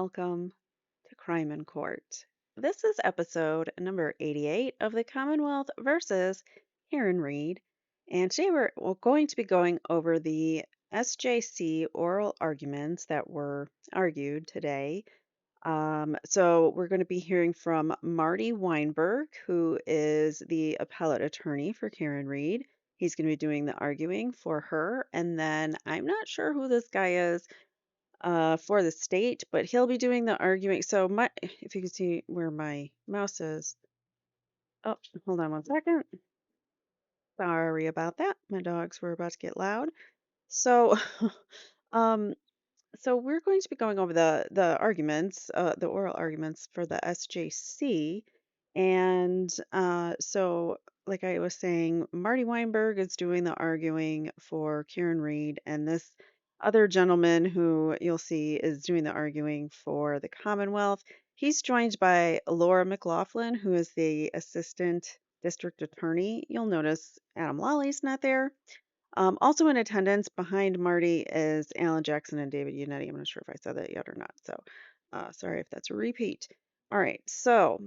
Welcome to Crime in Court. This is episode number 88 of the Commonwealth versus Karen Reed. And today we're going to be going over the SJC oral arguments that were argued today. So we're going to be hearing from Marty Weinberg, who is the appellate attorney for Karen Reed. He's going to be doing the arguing for her. And then I'm not sure who this guy is for the state, but he'll be doing the arguing. So if you can see where my mouse is. Oh, hold on one second. Sorry about that. My dogs were about to get loud. So, um, so we're going to be going over the arguments, the oral arguments for the SJC, and so like I was saying, Marty Weinberg is doing the arguing for Karen Reed, and this other gentleman who you'll see is doing the arguing for the Commonwealth. He's joined by Laura McLaughlin, who is the assistant district attorney. You'll notice Adam Lawley's not there. Also in attendance behind Marty is Alan Jackson and David Unetti. I'm not sure if I said that yet or not, so sorry if that's a repeat. All right, so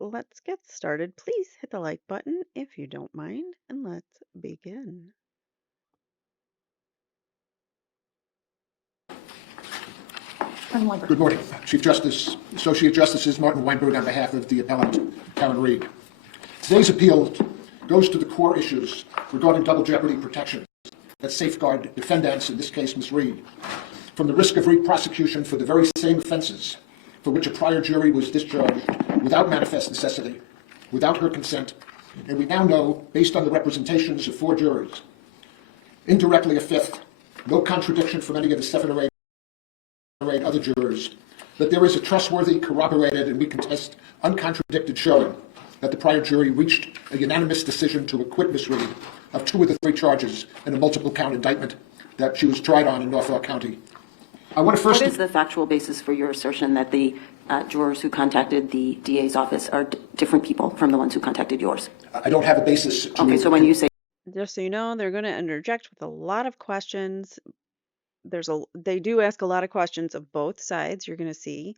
let's get started. Please hit the like button if you don't mind, and let's begin. Good morning, Chief Justice, Associate Justices Martin Weinberg on behalf of the appellant, Karen Reed. Today's appeal goes to the core issues regarding double jeopardy protections that safeguard defendants, in this case Ms. Reed, from the risk of re-prosecution for the very same offenses for which a prior jury was discharged without manifest necessity, without her consent, and we now know, based on the representations of 4 jurors, indirectly a 5th, no contradiction from any of the 7 or 8 other jurors, that there is a trustworthy, corroborated, and we contest uncontradicted showing that the prior jury reached a unanimous decision to acquit Ms. Reed of 2 of the 3 charges in a multiple count indictment that she was tried on in Norfolk County. I want to first... What is the factual basis for your assertion that the jurors who contacted the DA's office are different people from the ones who contacted yours? I don't have a basis to... Okay, so when you say... Just so you know, they're going to interject with a lot of questions. They do ask a lot of questions of both sides, you're going to see.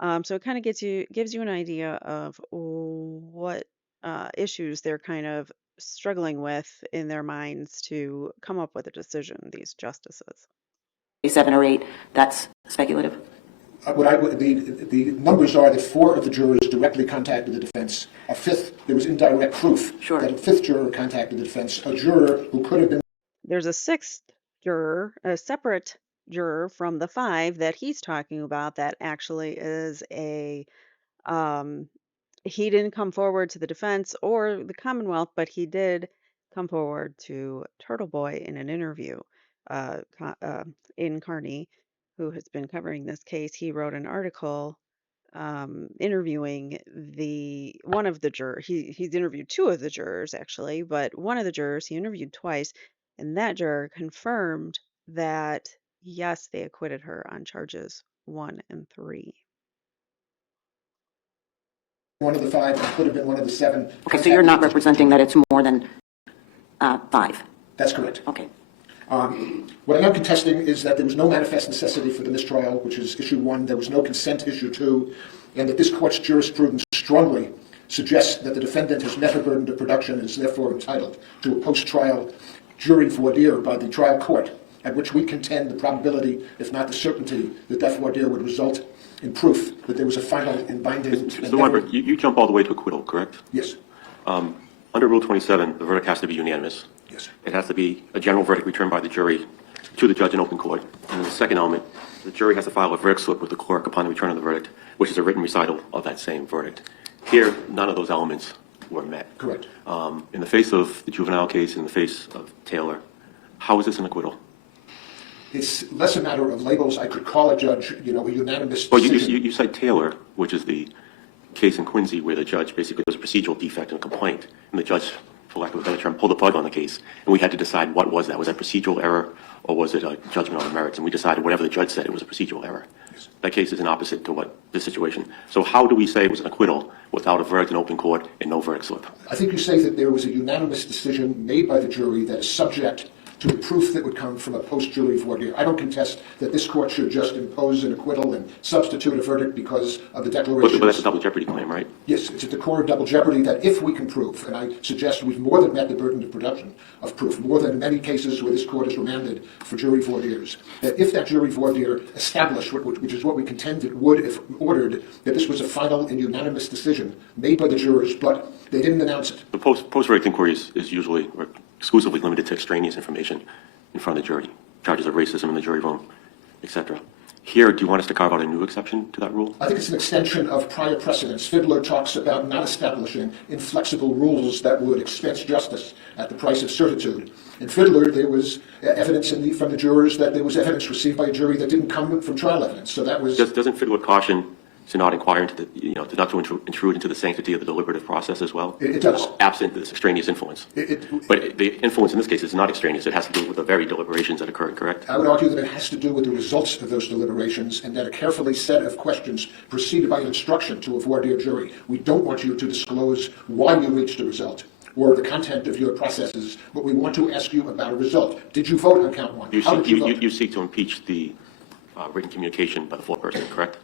So it kind of gives you an idea of what issues they're kind of struggling with in their minds to come up with a decision, these justices. 7 or 8, that's speculative. The numbers are that 4 of the jurors directly contacted the defense. A 5th, there was indirect proof that a 5th juror contacted the defense. A juror who could have been... There's a 6th juror, a separate juror from the 5 that he's talking about that actually is a he didn't come forward to the defense or the Commonwealth, but he did come forward to Turtle Boy in an interview. In Carney, who has been covering this case, he wrote an article interviewing one of the jurors. He's interviewed 2 of the jurors actually, but one of the jurors he interviewed twice, and that juror confirmed that yes, they acquitted her on charges 1 and 3. One of the 5 could have been one of the 7. Okay, so you're not representing that it's more than 5? That's correct. Okay. What I am contesting is that there was no manifest necessity for the mistrial, which is issue 1. There was no consent, issue 2, and that this court's jurisprudence strongly suggests that the defendant has met her burden of production and is therefore entitled to a post-trial jury voir dire by the trial court, at which we contend the probability, if not the certainty, that that voir dire would result in proof that there was a final and binding... Mr. Weinberg, you jump all the way to acquittal, correct? Yes. Under Rule 27, the verdict has to be unanimous. Yes. It has to be a general verdict returned by the jury to the judge in open court. And the second element, the jury has to file a verdict slip with the clerk upon the return of the verdict, which is a written recital of that same verdict. Here, none of those elements were met. Correct. In the face of the juvenile case, in the face of Taylor, how is this an acquittal? It's less a matter of labels. I could call a judge, a unanimous Well, decision. you cite Taylor, which is the case in Quincy where the judge basically was a procedural defect in a complaint, and the judge, for lack of a better term, pulled the plug on the case, and we had to decide what was that. Was that procedural error, or was it a judgment on the merits? And we decided whatever the judge said, it was a procedural error. Yes. That case is an opposite to what this situation. So how do we say it was an acquittal without a verdict in open court and no verdict slip? I think you say that there was a unanimous decision made by the jury that is subject to the proof that would come from a post-jury voir dire. I don't contest that this court should just impose an acquittal and substitute a verdict because of the declarations. But that's a double jeopardy claim, right? Yes, it's at the core of double jeopardy that if we can prove, and I suggest we've more than met the burden of production of proof, more than many cases where this court has remanded for jury voir dires, that if that jury voir dire established, which is what we contend it would if ordered, that this was a final and unanimous decision made by the jurors, but they didn't announce it. The post-verdict inquiry is usually or exclusively limited to extraneous information in front of the jury, charges of racism in the jury room, etc. Here, do you want us to carve out a new exception to that rule? I think it's an extension of prior precedents. Fiddler talks about not establishing inflexible rules that would expense justice at the price of certitude. In Fiddler, there was evidence from the jurors that there was evidence received by a jury that didn't come from trial evidence. So that was... Doesn't Fiddler caution to not inquire into the, not to intrude into the sanctity of the deliberative process as well? It does. Absent this extraneous influence. But the influence in this case is not extraneous. It has to do with the very deliberations that occurred, correct? I would argue that it has to do with the results of those deliberations and that a carefully set of questions preceded by an instruction to a voir dire jury. We don't want you to disclose why you reached a result or the content of your processes, but we want to ask you about a result. Did you vote on count one? How did you vote? You seek to impeach the written communication by the foreperson, correct?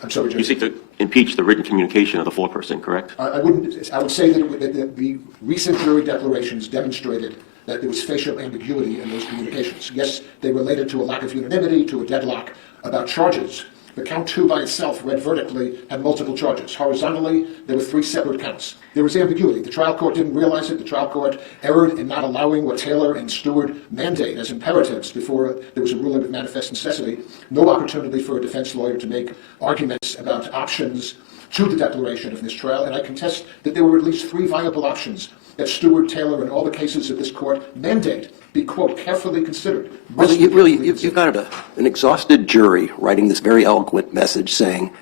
I'm sorry, Judge. You seek to impeach the written communication of the foreperson, correct? I wouldn't. I would say that the recent jury declarations demonstrated that there was facial ambiguity in those communications. Yes, they related to a lack of unanimity, to a deadlock about charges. But count two by itself, read vertically, had multiple charges. Horizontally, there were three separate counts. There was ambiguity. The trial court didn't realize it. The trial court erred in not allowing what Taylor and Stewart mandate as imperatives before there was a ruling of manifest necessity. No opportunity for a defense lawyer to make arguments about options to the declaration of mistrial. And I contest that there were at least three viable options that Stewart, Taylor, and all the cases of this court mandate be, quote, carefully considered. You've got an exhausted jury writing this very eloquent message saying,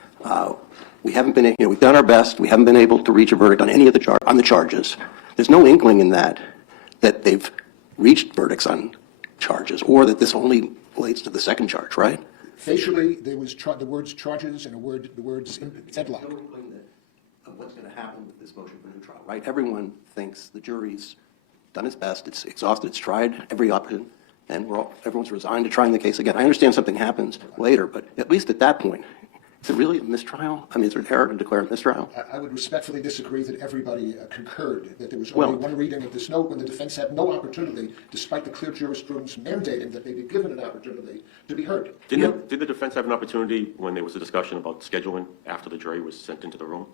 we haven't been, we've done our best. We haven't been able to reach a verdict on any of the charges. There's no inkling in that they've reached verdicts on charges, or that this only relates to the second charge, right? Facially, there was the words charges and the words deadlock. No inkling of what's going to happen with this motion for new trial, right? Everyone thinks the jury's done its best. It's exhausted. It's tried every option, and everyone's resigned to trying the case again. I understand something happens later, but at least at that point, is it really a mistrial? I mean, is there an error to declare a mistrial? I would respectfully disagree that everybody concurred that there was only one reading of this note when the defense had no opportunity, despite the clear jurisprudence mandating that they be given an opportunity to be heard. Did the defense have an opportunity when there was a discussion about scheduling after the jury was sent into the room?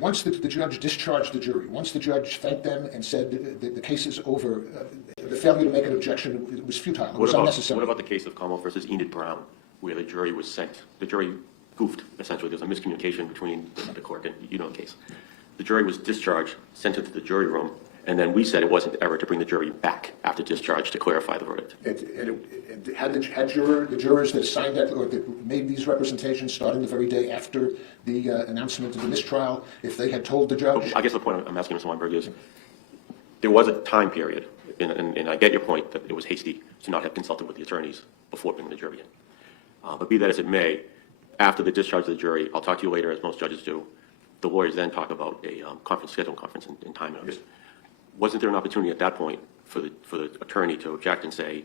Once the judge discharged the jury, once the judge thanked them and said the case is over, the failure to make an objection was futile. It was unnecessary. What about the case of Commonwealth versus Enid Brown, where the jury was sent? The jury goofed, essentially. There's a miscommunication between the court and the case. The jury was discharged, sent into the jury room, and then we said it wasn't error to bring the jury back after discharge to clarify the verdict. Had the jurors that signed that or that made these representations starting the very day after the announcement of the mistrial, if they had told the judge? I guess the point I'm asking Mr. Weinberg is there was a time period, and I get your point that it was hasty to not have consulted with the attorneys before bringing the jury in. But be that as it may, after the discharge of the jury, I'll talk to you later, as most judges do, the lawyers then talk about a scheduling conference and time of it. Wasn't there an opportunity at that point for the attorney to object and say,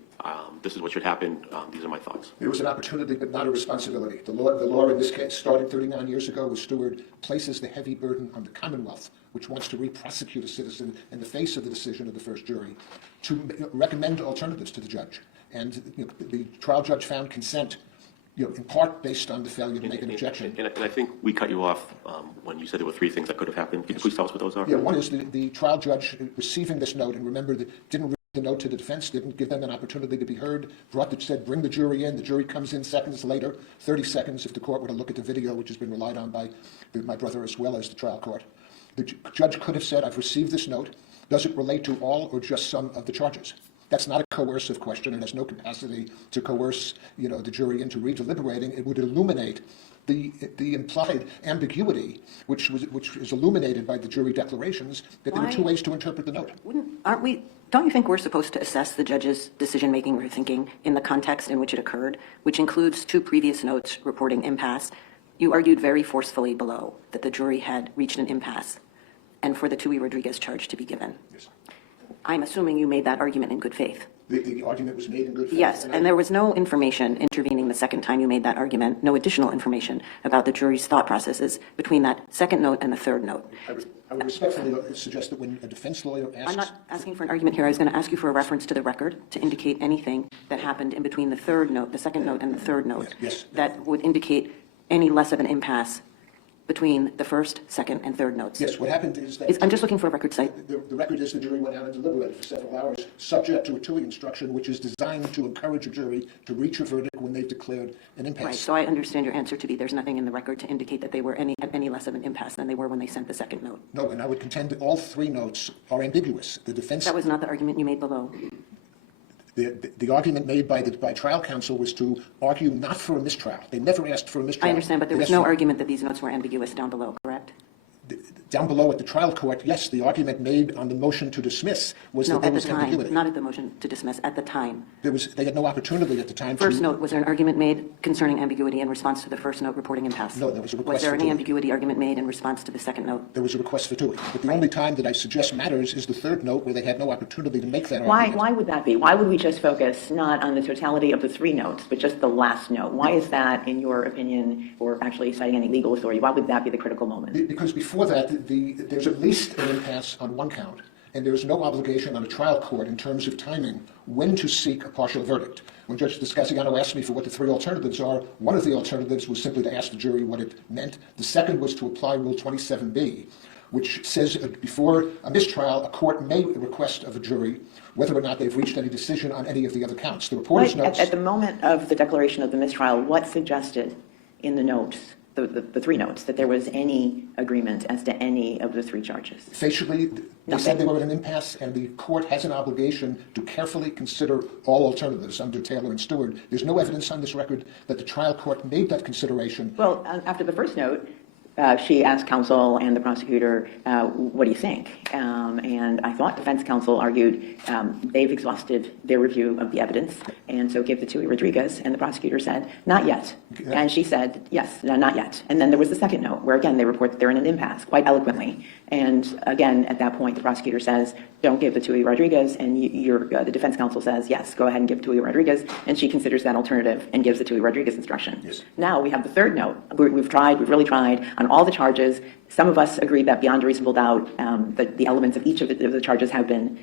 this is what should happen, these are my thoughts? There was an opportunity, but not a responsibility. The law in this case, starting 39 years ago with Stewart, places the heavy burden on the Commonwealth, which wants to re-prosecute a citizen in the face of the decision of the first jury, to recommend alternatives to the judge. And the trial judge found consent, in part based on the failure to make an objection. And I think we cut you off when you said there were three things that could have happened. Can you please tell us what those are? Yeah, one is the trial judge receiving this note, and remember, didn't read the note to the defense, didn't give them an opportunity to be heard, said bring the jury in. The jury comes in seconds later, 30 seconds if the court were to look at the video, which has been relied on by my brother as well as the trial court. The judge could have said, I've received this note. Does it relate to all or just some of the charges? That's not a coercive question and has no capacity to coerce, the jury into redeliberating. It would illuminate the implied ambiguity, which is illuminated by the jury declarations, that there were two ways to interpret the note. Don't you think we're supposed to assess the judge's decision-making or thinking in the context in which it occurred, which includes two previous notes reporting impasse? You argued very forcefully below that the jury had reached an impasse and for the Tui Rodriguez charge to be given. Yes. I'm assuming you made that argument in good faith. The argument was made in good faith. Yes, and there was no information intervening the second time you made that argument, no additional information about the jury's thought processes between that second note and the third note. I would respectfully suggest that when a defense lawyer asks... I'm not asking for an argument here. I was going to ask you for a reference to the record to indicate anything that happened in between the third note, the second note, and the third note. Yes. That would indicate any less of an impasse between the first, second, and third notes. Yes, what happened is that... I'm just looking for a record site. The record is the jury went out and deliberated for several hours, subject to a TUI instruction, which is designed to encourage a jury to reach a verdict when they've declared an impasse. Right, so I understand your answer to be there's nothing in the record to indicate that they were any less of an impasse than they were when they sent the second note. No, and I would contend that all three notes are ambiguous. The defense... That was not the argument you made below. The argument made by trial counsel was to argue not for a mistrial. They never asked for a mistrial. I understand, but there was no argument that these notes were ambiguous down below, correct? Down below at the trial court, yes, the argument made on the motion to dismiss was that there was ambiguity. Not at the motion to dismiss, at the time. They had no opportunity at the time to... First note, was there an argument made concerning ambiguity in response to the first note reporting impasse? No, there was a request Was there for any TUI. ambiguity argument made in response to the second note? There was a request for TUI. But the only time that I suggest matters is the third note where they had no opportunity to make that argument. Why would that be? Why would we just focus not on the totality of the three notes, but just the last note? Why is that, in your opinion, or actually citing any legal authority, why would that be the critical moment? Because before that, there's at least an impasse on one count, and there's no obligation on a trial court in terms of timing when to seek a partial verdict. When Judge Descasiano asked me for what the three alternatives are, one of the alternatives was simply to ask the jury what it meant. The second was to apply Rule 27B, which says before a mistrial, a court may request of a jury whether or not they've reached any decision on any of the other counts. The reporter's notes... At the moment of the declaration of the mistrial, what suggested in the notes, the three notes, that there was any agreement as to any of the three charges? Facially, they said they were at an impasse, and the court has an obligation to carefully consider all alternatives under Taylor and Stewart. There's no evidence on this record that the trial court made that consideration. Well, after the first note, she asked counsel and the prosecutor, what do you think? And I thought defense counsel argued they've exhausted their review of the evidence, and so give the TUI Rodriguez, and the prosecutor said, not yet. And she said, yes, no, not yet. And then there was the second note, where again, they report that they're in an impasse, quite eloquently. And again, at that point, the prosecutor says, don't give the TUI Rodriguez, and the defense counsel says, yes, go ahead and give TUI Rodriguez, and she considers that alternative and gives the TUI Rodriguez instruction. Yes. Now we have the third note. We've really tried on all the charges. Some of us agree that beyond a reasonable doubt, that the elements of each of the charges have been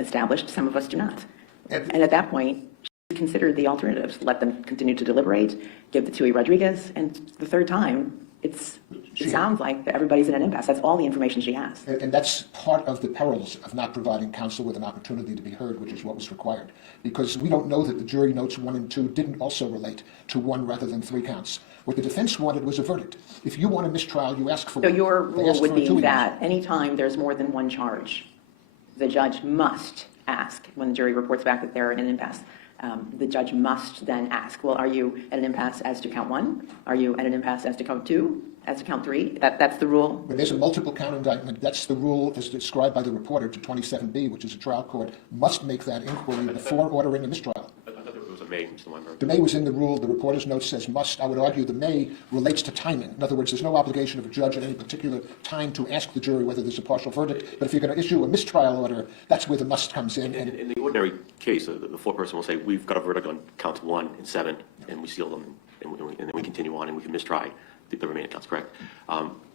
established. Some of us do not. And at that point, she considered the alternatives, let them continue to deliberate, give the TUI Rodriguez, and the third time, it sounds like everybody's in an impasse. That's all the information she has. And that's part of the perils of not providing counsel with an opportunity to be heard, which is what was required. Because we don't know that the jury notes 1 and 2 didn't also relate to one rather than three counts. What the defense wanted was a verdict. If you want a mistrial, you ask for So one. your They rule asked would for a be TUI that anytime there's more than one charge, the judge must ask, when the jury reports back that they're in an impasse, the judge must then ask, well, are you at an impasse as to count 1? Are you at an impasse as to count 2? As to count 3? That's the rule? When there's a multiple count indictment, that's the rule as described by the reporter to 27B, which is a trial court must make that inquiry before ordering a mistrial. I thought there was a may, Mr. Weinberg. The may was in the rule. The reporter's note says must. I would argue the may relates to timing. In other words, there's no obligation of a judge at any particular time to ask the jury whether there's a partial verdict. But if you're going to issue a mistrial order, that's where the must comes in. And In the ordinary case, the foreperson will say, we've got a verdict on counts 1 and 7, and we seal them, and then we continue on, and we can mistry the remaining counts, correct?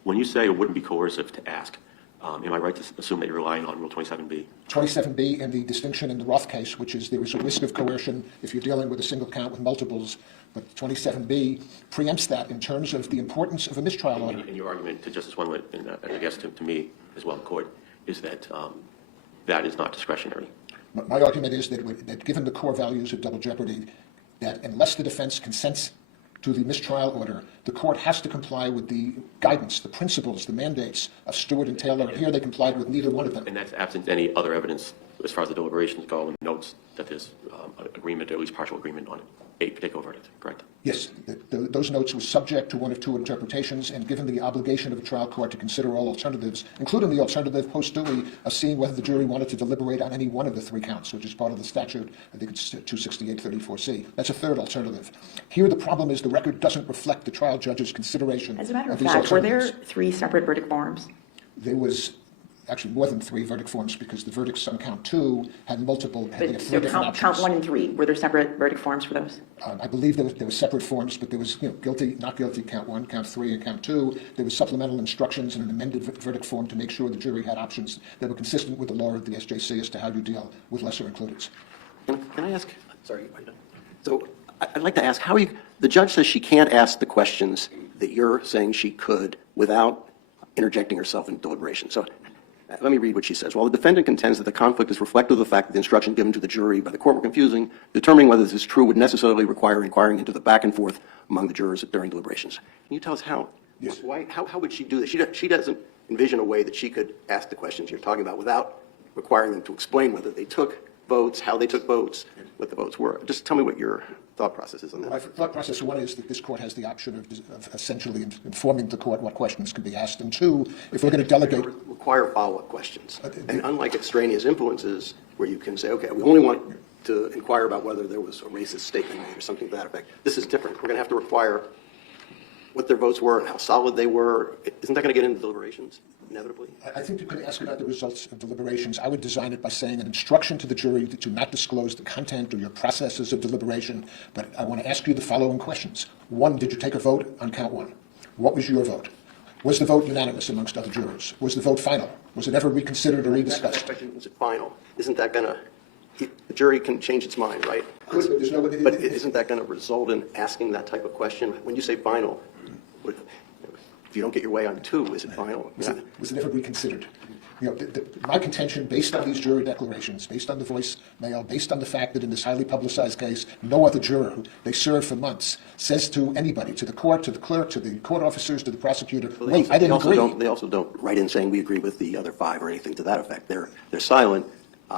When you say it wouldn't be coercive to ask, am I right to assume that you're relying on Rule 27B? 27B and the distinction in the Roth case, which is there is a risk of coercion if you're dealing with a single count with multiples, but 27B preempts that in terms of the importance of a mistrial order. And your argument to Justice Wendlandt, and I guess to me as well in court, is that that is not discretionary. My argument is that given the core values of double jeopardy, that unless the defense consents to the mistrial order, the court has to comply with the guidance, the principles, the mandates of Stewart and Taylor. Here they complied with neither one of them. And that's absent any other evidence as far as the deliberations go and notes that there's agreement, or at least partial agreement on a particular verdict, correct? Yes, those notes were subject to one of two interpretations, and given the obligation of a trial court to consider all alternatives, including the alternative post-Dewey of seeing whether the jury wanted to deliberate on any one of the three counts, which is part of the statute. I think it's 268-34C. That's a third alternative. Here the problem is the record doesn't reflect the trial judge's consideration As a matter of these fact, were there alternatives. 3 separate verdict forms? There was actually more than 3 verdict forms, because the verdicts on count 2 had multiple, they had 3 So different count options. 1 and 3, were there separate verdict forms for those? I believe there were separate forms, but there was, guilty, not guilty, count 1, count 3, and count 2. There was supplemental instructions and an amended verdict form to make sure the jury had options that were consistent with the law of the SJC as to how you deal with lesser includeds. Can I ask, sorry, so I'd like to ask, how are you, the judge says she can't ask the questions that you're saying she could without interjecting herself into deliberation. So let me read what she says. While the defendant contends that the conflict is reflective of the fact that the instruction given to the jury by the court were confusing, determining whether this is true would necessarily require inquiring into the back and forth among the jurors during deliberations. Can you tell us how? Yes. Why, how would she do this? She doesn't envision a way that she could ask the questions you're talking about without requiring them to explain whether they took votes, how they took votes, what the votes were. Just tell me what your thought process is on that. My thought process, one, is that this court has the option of essentially informing the court what questions can be asked, and 2, if we're going to delegate... Require follow-up questions. And unlike extraneous influences, where you can say, okay, we only want to inquire about whether there was a racist statement made or something to that effect, this is different. We're going to have to require what their votes were and how solid they were. Isn't that going to get into deliberations, inevitably? I think you could ask about the results of deliberations. I would design it by saying an instruction to the jury to not disclose the content or your processes of deliberation, but I want to ask you the following questions. 1, did you take a vote on count 1? What was your vote? Was the vote unanimous amongst other jurors? Was the vote final? Was it ever reconsidered or rediscussed? Was it final? Isn't that going to, the jury can change its mind, right? But there's no... But isn't that going to result in asking that type of question? When you say final, if you don't get your way on 2, is it final? Was it ever reconsidered? My contention, based on these jury declarations, based on the voicemail, based on the fact that in this highly publicized case, no other juror who they served for months says to anybody, to the court, to the clerk, to the court officers, to the prosecutor, wait, I didn't agree. They also don't write in saying we agree with the other 5 or anything to that effect. They're silent,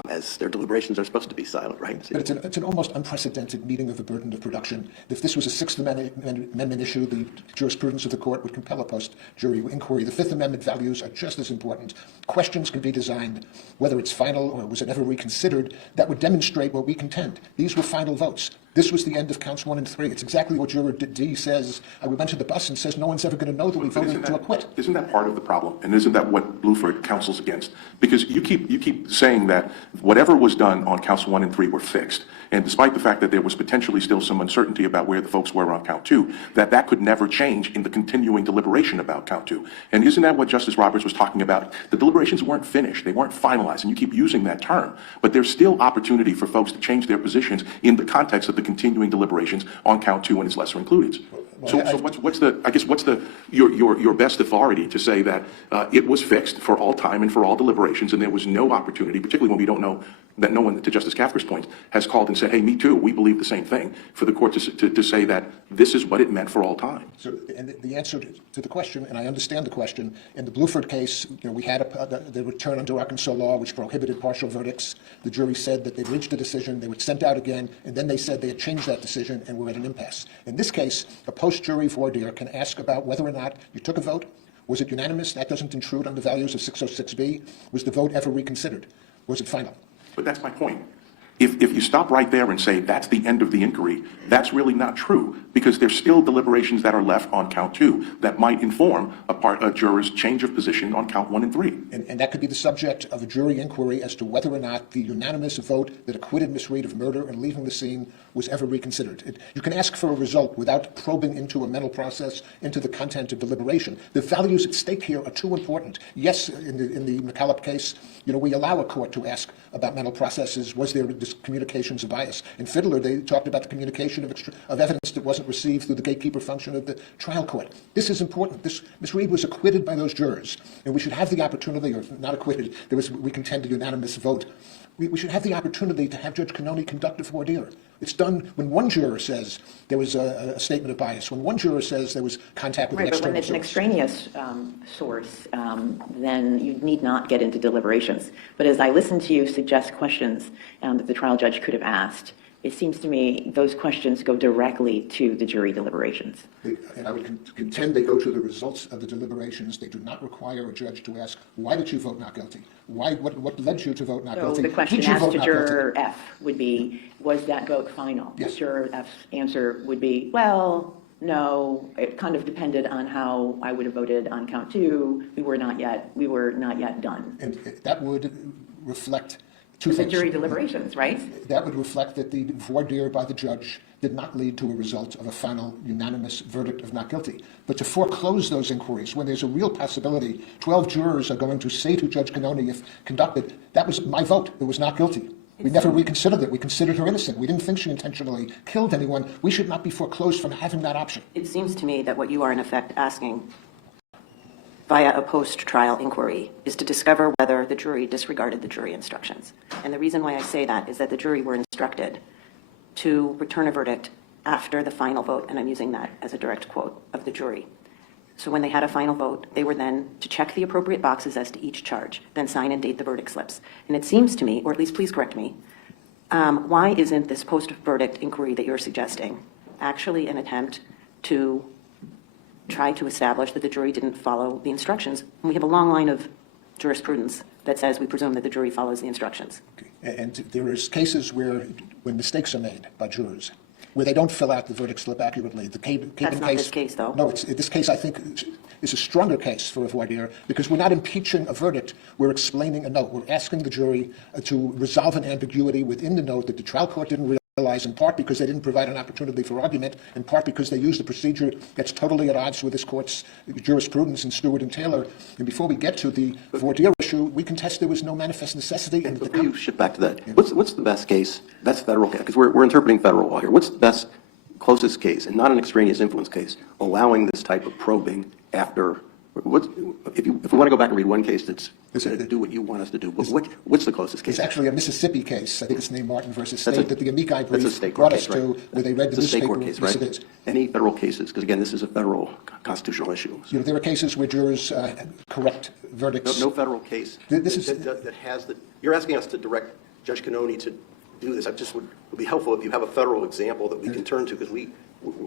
as their deliberations are supposed to be silent, right? But it's an almost unprecedented meeting of the burden of production. If this was a Sixth Amendment issue, the jurisprudence of the court would compel a post-jury inquiry. The Fifth Amendment values are just as important. Questions can be designed, whether it's final or was it ever reconsidered, that would demonstrate what we contend. These were final votes. This was the end of counts 1 and 3. It's exactly what Juror D says. We went to the bus and says no one's ever going to know that we voted to acquit. Isn't that part of the problem? And isn't that what Bluford counsels against? Because you keep saying that whatever was done on counts 1 and 3 were fixed. And despite the fact that there was potentially still some uncertainty about where the folks were on count 2, that could never change in the continuing deliberation about count 2. And isn't that what Justice Roberts was talking about? The deliberations weren't finished. They weren't finalized. And you keep using that term. But there's still opportunity for folks to change their positions in the context of the continuing deliberations on count 2 and its lesser included. So what's your best authority to say that it was fixed for all time and for all deliberations, and there was no opportunity, particularly when we don't know that no one, to Justice Kafker's point, has called and said, hey, me too, we believe the same thing, for the court to say that this is what it meant for all time? So, and the answer to the question, and I understand the question, in the Bluford case, we had the return under Arkansas law, which prohibited partial verdicts. The jury said that they'd reached a decision, they were sent out again, and then they said they had changed that decision and were at an impasse. In this case, a post-jury voir dire can ask about whether or not you took a vote. Was it unanimous? That doesn't intrude on the values of 606B. Was the vote ever reconsidered? Was it final? But that's my point. If you stop right there and say that's the end of the inquiry, that's really not true, because there's still deliberations that are left on count 2 that might inform a juror's change of position on count 1 and 3. And that could be the subject of a jury inquiry as to whether or not the unanimous vote that acquitted Miss Reed of murder and leaving the scene was ever reconsidered. You can ask for a result without probing into a mental process, into the content of deliberation. The values at stake here are too important. Yes, in the McCallop case, we allow a court to ask about mental processes. Was there communications of bias? In Fiddler, they talked about the communication of evidence that wasn't received through the gatekeeper function of the trial court. This is important. Miss Reed was acquitted by those jurors, and we should have the opportunity, or not acquitted, we contend a unanimous vote. We should have the opportunity to have Judge Cannone conduct a voir dire. It's done when one juror says there was a statement of bias, when one juror says there was contact with an external source. But when it's an extraneous source, then you need not get into deliberations. But as I listen to you suggest questions that the trial judge could have asked, it seems to me those questions go directly to the jury deliberations. And I would contend they go to the results of the deliberations. They do not require a judge to ask, why did you vote not guilty? What led you to vote not guilty? So the question asked to Juror F would be, was that vote final? Yes. Juror F's answer would be, well, no, it kind of depended on how I would have voted on count two. We were not yet done. And that would reflect two The things. jury deliberations, right? That would reflect that the voir dire by the judge did not lead to a result of a final unanimous verdict of not guilty. But to foreclose those inquiries, when there's a real possibility 12 jurors are going to say to Judge Canoni, if conducted, that was my vote, it was not guilty. We never reconsidered it. We considered her innocent. We didn't think she intentionally killed anyone. We should not be foreclosed from having that option. It seems to me that what you are in effect asking via a post-trial inquiry is to discover whether the jury disregarded the jury instructions. And the reason why I say that is that the jury were instructed to return a verdict after the final vote, and I'm using that as a direct quote of the jury. So when they had a final vote, they were then to check the appropriate boxes as to each charge, then sign and date the verdict slips. And it seems to me, or at least please correct me, why isn't this post-verdict inquiry that you're suggesting actually an attempt to try to establish that the jury didn't follow the instructions? And we have a long line of jurisprudence that says we presume that the jury follows the instructions. And there is cases where, when mistakes are made by jurors, where they don't fill out the verdict slip accurately. The Canton That's not this case, though. No, this case, I think, is a stronger case for a voir dire because we're not impeaching a verdict. We're explaining a note. We're asking the jury to resolve an ambiguity within the note that the trial court didn't realize, in part because they didn't provide an opportunity for argument, in part because they used a procedure that's totally at odds with this court's jurisprudence in Stewart and Taylor. And before we get to the voir dire issue, we contest there was no manifest necessity. And before you shift back to that, what's the best case, best federal case, because we're interpreting federal law here, what's the best, closest case, and not an extraneous influence case, allowing this type of probing after, if we want to go back and read one case that's going to do what you want us to do, what's the closest case? It's actually a Mississippi case. I think it's named Martin versus State that the amici brief brief brought us to, where they read the It's a state newspaper. court case, Yes, right? it is. Any federal cases, because again, this is a federal constitutional issue. You know, there are cases where jurors correct verdicts. No federal case that has the, you're asking us to direct Judge Canoni to do this. I just would be helpful if you have a federal example that we can turn to, because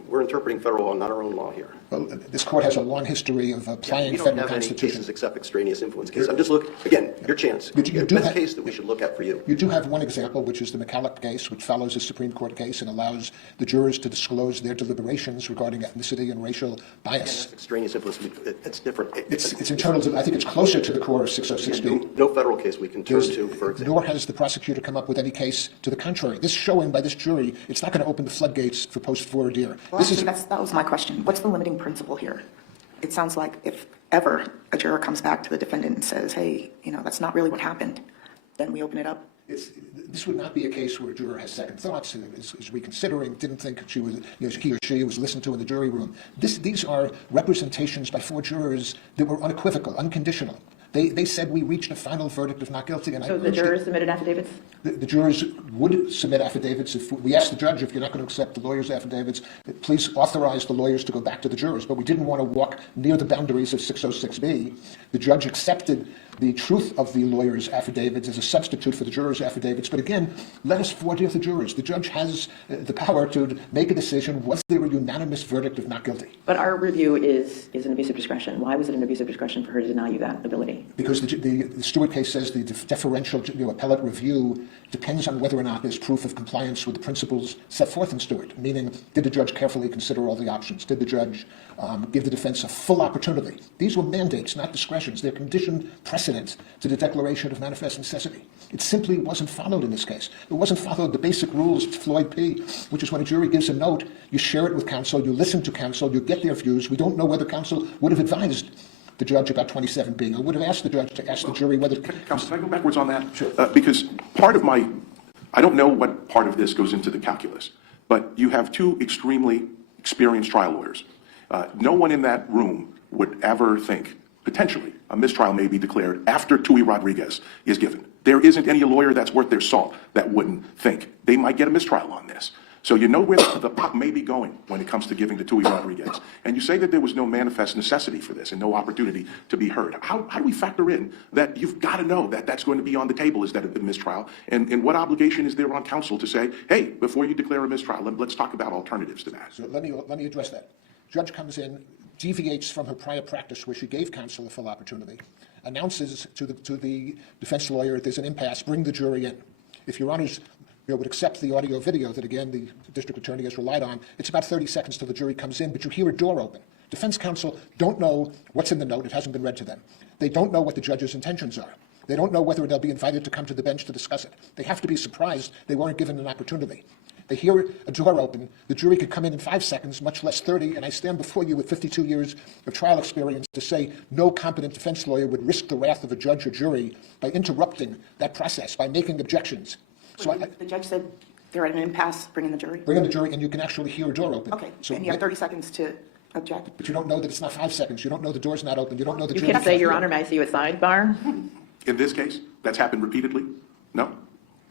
we're interpreting federal law, not our own law here. Well, this court has a long history of applying we federal don't have any constitution. cases except extraneous influence cases. I'm just looking, again, your chance. You do Best have- case that we should look at for you. You do have one example, which is the McCulloch case, which follows a Supreme Court case and allows the jurors to disclose their deliberations regarding ethnicity and racial bias. Extraneous influence, it's different. It's internal to, I think it's closer to the core of 606B. No federal case we can turn to, for example. Nor has the prosecutor come up with any case to the contrary. This showing by this jury, it's not going to open the floodgates for post-voir dire. Well, actually, that was my question. What's the limiting principle here? It sounds like if ever a juror comes back to the defendant and says, hey, that's not really what happened, then we open it up. This would not be a case where a juror has second thoughts, is reconsidering, didn't think he or she was listened to in the jury room. These are representations by 4 jurors that were unequivocal, unconditional. They said we reached a final verdict of not guilty. And So the jurors submitted affidavits? The jurors would submit affidavits. If we asked the judge, if you're not going to accept the lawyers' affidavits, please authorize the lawyers to go back to the jurors. But we didn't want to walk near the boundaries of 606B. The judge accepted the truth of the lawyers' affidavits as a substitute for the jurors' affidavits. But again, let us voir dire the jurors. The judge has the power to make a decision. Was there a unanimous verdict of not guilty? But our review is an abuse of discretion. Why was it an abuse of discretion for her to deny you that ability? Because the Stewart case says the deferential appellate review depends on whether or not there's proof of compliance with the principles set forth in Stewart, meaning did the judge carefully consider all the options? Did the judge give the defense a full opportunity? These were mandates, not discretions. They're conditioned precedent to the declaration of manifest necessity. It simply wasn't followed in this case. It wasn't followed the basic rules of Floyd P., which is when a jury gives a note, you share it with counsel, you listen to counsel, you get their views. We don't know whether counsel would have advised the judge about 27B. I would have asked the judge to ask the jury whether... Counsel, can I go backwards on that? Sure. Because part of I don't know what part of this goes into the calculus, but you have 2 extremely experienced trial lawyers. No one in that room would ever think, potentially, a mistrial may be declared after Tui Rodriguez is given. There isn't any lawyer that's worth their salt that wouldn't think they might get a mistrial on this. So you know where the puck may be going when it comes to giving to Tui Rodriguez. And you say that there was no manifest necessity for this and no opportunity to be heard. How do we factor in that you've got to know that that's going to be on the table instead of a mistrial? And what obligation is there on counsel to say, hey, before you declare a mistrial, let's talk about alternatives to that? So let me address that. Judge comes in, deviates from her prior practice where she gave counsel a full opportunity, announces to the defense lawyer there's an impasse, bring the jury in. If Your Honors would accept the audio video that, again, the district attorney has relied on. It's about 30 seconds till the jury comes in, but you hear a door open. Defense counsel don't know what's in the note. It hasn't been read to them. They don't know what the judge's intentions are. They don't know whether they'll be invited to come to the bench to discuss it. They have to be surprised they weren't given an opportunity. They hear a door open. The jury could come in 5 seconds, much less 30, and I stand before you with 52 years of trial experience to say no competent defense lawyer would risk the wrath of a judge or jury by interrupting that process, by making objections. So The judge said they're at an impasse, bring in the jury. bring in the jury, and you can actually hear a door open. Okay, So, and you have 30 seconds to object. but you don't know that it's not 5 seconds. You don't know the door's not open. You don't know the You jury can say, can't Your hear. Honor, may I see you a sidebar? In this case, that's happened repeatedly? No?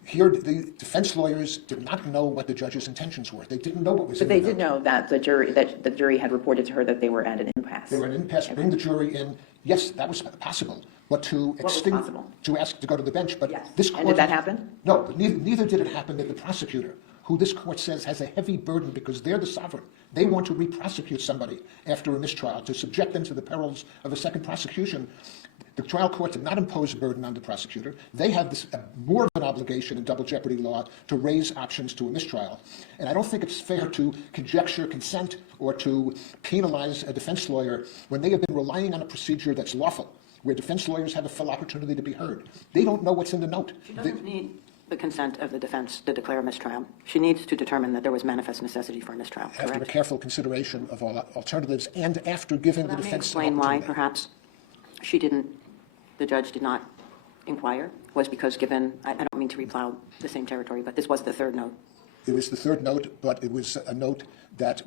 Here, the defense lawyers did not know what the judge's intentions were. They didn't know what was But in they the did note. know that the jury had reported to her that they were at an impasse. They were an impasse. Bring the jury in. Yes, that was possible. But to was possible? to ask to go to the bench. But Yes. this And court, did that happen? No, but neither did it happen that the prosecutor, who this court says has a heavy burden because they're the sovereign. They want to re-prosecute somebody after a mistrial, to subject them to the perils of a second prosecution. The trial court did not impose a burden on the prosecutor. They have more of an obligation in double jeopardy law to raise options to a mistrial. And I don't think it's fair to conjecture consent or to penalize a defense lawyer when they have been relying on a procedure that's lawful, where defense lawyers have a full opportunity to be heard. They don't know what's in the note. She doesn't need the consent of the defense to declare a mistrial. She needs to determine that there was manifest necessity for a mistrial, After a correct? careful consideration of all alternatives and after giving the That may defense an explain why, opportunity. perhaps, the judge did not inquire, was because given, I don't mean to replow the same territory, but this was the third note. It was the third note, but it was a note that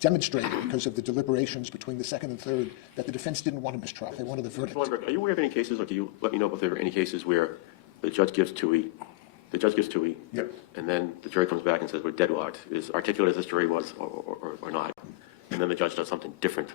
demonstrated, because of the deliberations between the second and third, that the defense didn't want a mistrial. They wanted the verdict. Mr. Weinberg, are you aware of any cases, or can you let me know if there are any cases where the judge gives TUI, Yep. and then the jury comes back and says we're deadlocked, is articulate as this jury was or not, and then the judge does something different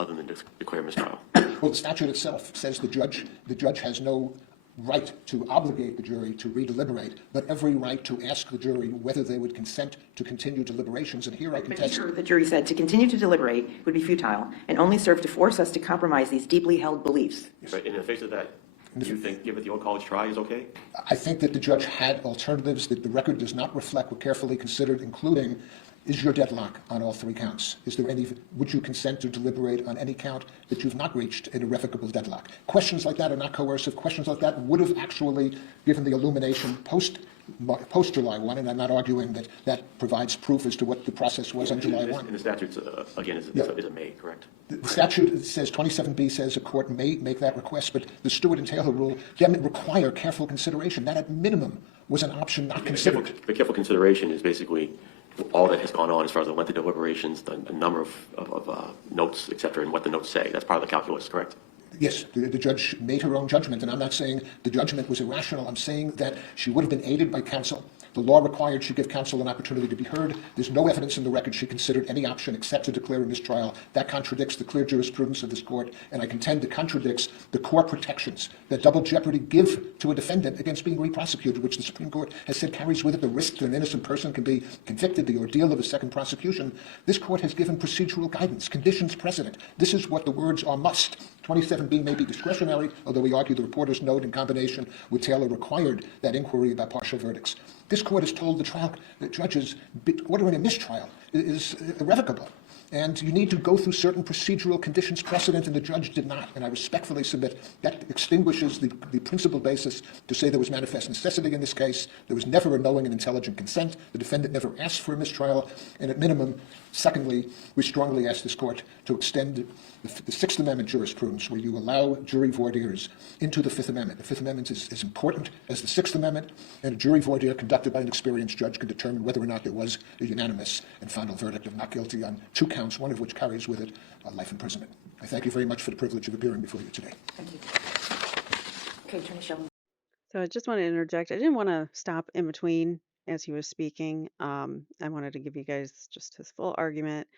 other than just declare mistrial? Well, the statute itself says the judge has no right to obligate the jury to redeliberate, but every right to ask the jury whether they would consent to continue deliberations. And here I contest. The jury said to continue to deliberate would be futile and only serve to force us to compromise these deeply held beliefs. Right, in the face of that, do you think give it the old college try is okay? I think that the judge had alternatives that the record does not reflect, were carefully considered, including, is your deadlock on all 3 counts? Would you consent to deliberate on any count that you've not reached an irrevocable deadlock? Questions like that are not coercive. Questions like that would have actually given the illumination post July 1, and I'm not arguing that that provides proof as to what the process was on July 1. And the statute, again, is a may, correct? The statute says, 27B says a court may make that request, but the Stewart and Taylor rule didn't require careful consideration. That, at minimum, was an option not considered. The careful consideration is basically all that has gone on as far as the length of deliberations, the number of notes, et cetera, and what the notes say. That's part of the calculus, correct? Yes, the judge made her own judgment, and I'm not saying the judgment was irrational. I'm saying that she would have been aided by counsel. The law required she give counsel an opportunity to be heard. There's no evidence in the record she considered any option except to declare a mistrial. That contradicts the clear jurisprudence of this court, and I contend it contradicts the core protections that double jeopardy give to a defendant against being re-prosecuted, which the Supreme Court has said carries with it the risk that an innocent person can be convicted, the ordeal of a second prosecution. This court has given procedural guidance, conditions precedent. This is what the words are must. 27B may be discretionary, although we argue the reporter's note in combination with Taylor required that inquiry about partial verdicts. This court has told the judges ordering a mistrial is irrevocable. And you need to go through certain procedural conditions precedent, and the judge did not. And I respectfully submit that extinguishes the principal basis to say there was manifest necessity in this case. There was never a knowing and intelligent consent. The defendant never asked for a mistrial. And at minimum, secondly, we strongly ask this court to extend the Sixth Amendment jurisprudence, where you allow jury voir dires into the Fifth Amendment. The Fifth Amendment is as important as the Sixth Amendment, and a jury voir dire conducted by an experienced judge can determine whether or not there was a unanimous and final verdict of not guilty on 2 counts, one of which carries with it life imprisonment. I thank you very much for the privilege of appearing before you today. Thank you. Okay, Attorney Sheldon. So I just want to interject. I didn't want to stop in between as he was speaking. I wanted to give you guys just his full argument.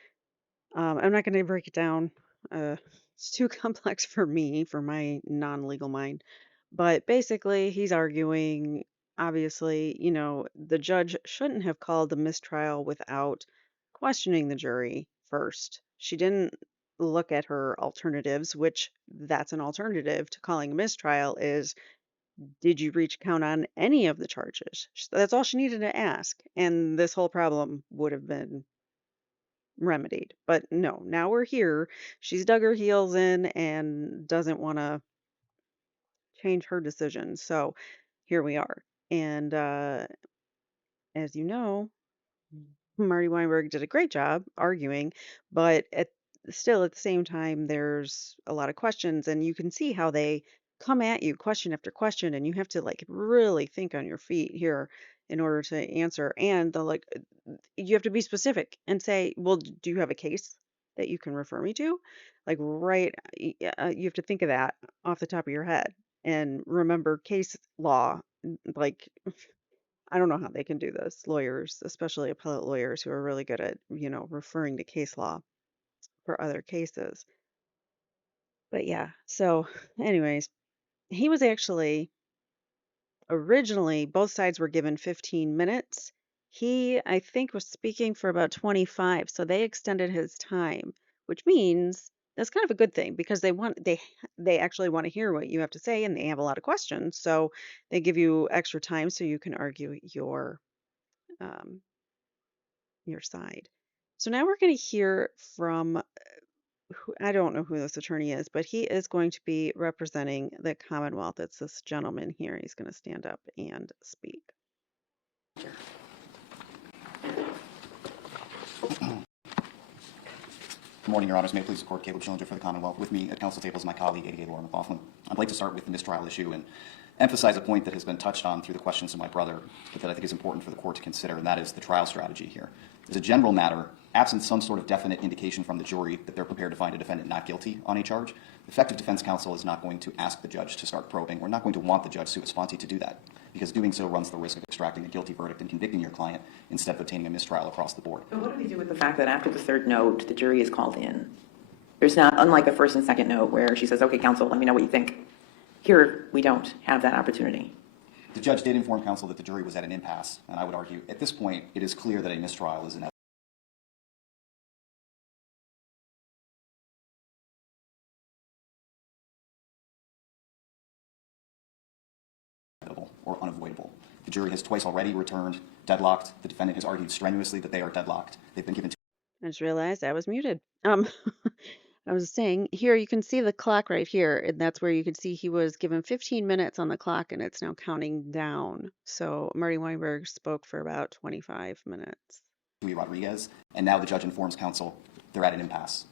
I'm not going to break it down. It's too complex for me, for my non-legal mind. But basically, he's arguing, obviously, the judge shouldn't have called the mistrial without questioning the jury first. She didn't look at her alternatives, which that's an alternative to calling a mistrial, is did you reach count on any of the charges? That's all she needed to ask, and this whole problem would have been remedied. But no, now we're here. She's dug her heels in and doesn't want to change her decision. So here we are. And as you know, Marty Weinberg did a great job arguing, but still at the same time, there's a lot of questions, and you can see how they come at you question after question, and you have to like really think on your feet here in order to answer. And you have to be specific and say, well, do you have a case that you can refer me to? Like, right, you have to think of that off the top of your head and remember case law. Like, I don't know how they can do this, lawyers, especially appellate lawyers who are really good at, referring to case law for other cases. But yeah, so anyways, he was actually originally, both sides were given 15 minutes. He, I think, was speaking for about 25, so they extended his time, which means that's kind of a good thing because they actually want to hear what you have to say and they have a lot of questions. So they give you extra time so you can argue um, your side. So now we're going to hear from I don't know who this attorney is, but he is going to be representing the Commonwealth. It's this gentleman here. He's going to stand up and speak. Good morning, Your Honors. May it please the Court, Caleb Schillinger for the Commonwealth. With me at council table is my colleague, ADA Laura McLaughlin. I'd like to start with the mistrial issue and emphasize a point that has been touched on through the questions of my brother, but that I think is important for the Court to consider, and that is the trial strategy here. As a general matter, absent some sort of definite indication from the jury that they're prepared to find a defendant not guilty on a charge, effective defense counsel is not going to ask the judge to start probing. We're not going to want the judge sua sponte to do that, because doing so runs the risk of extracting a guilty verdict and convicting your client instead of obtaining a mistrial across the board. But what do we do with the fact that after the third note, the jury is called in? There's not, unlike the first and second note where she says, okay, counsel, let me know what you think. Here, we don't have that opportunity. The judge did inform counsel that the jury was at an impasse, and I would argue at this point it is clear that a mistrial is inevitable or unavoidable. The jury has twice already returned deadlocked. The defendant has argued strenuously that they are deadlocked. They've been given I just realized I was muted. I was saying here you can see the clock right here, and that's where you can see he was given 15 minutes on the clock, and it's now counting down. So Marty Weinberg spoke for about 25 minutes. Rodriguez, and now the judge informs counsel they're at an impasse.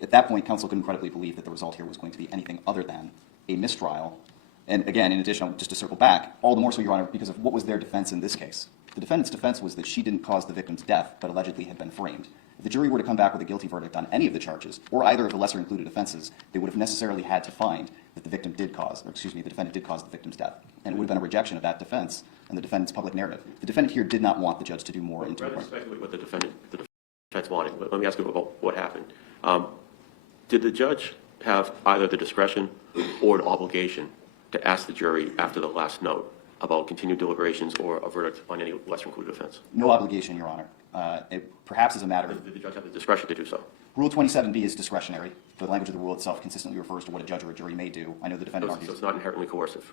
At that point, counsel couldn't credibly believe that the result here was going to be anything other than a mistrial. And again, in addition, just to circle back, all the more so, Your Honor, because of what was their defense in this case. The defendant's defense was that she didn't cause the victim's death, but allegedly had been framed. If the jury were to come back with a guilty verdict on any of the charges, or either of the lesser included offenses, they would have necessarily had to find that the defendant did cause the victim's death. And it would have been a rejection of that defense and the defendant's public narrative. The defendant here did not want the judge to do more into it. Rather speculate what the defense wanted, but let me ask you about what happened. Did the judge have either the discretion or the obligation to ask the jury after the last note about continued deliberations or a verdict on any lesser included offense? No obligation, Your Honor. It perhaps is a matter of... Did the judge have the discretion to do so? Rule 27B is discretionary. The language of the rule itself consistently refers to what a judge or a jury may do. I know the defendant argues... So it's not inherently coercive?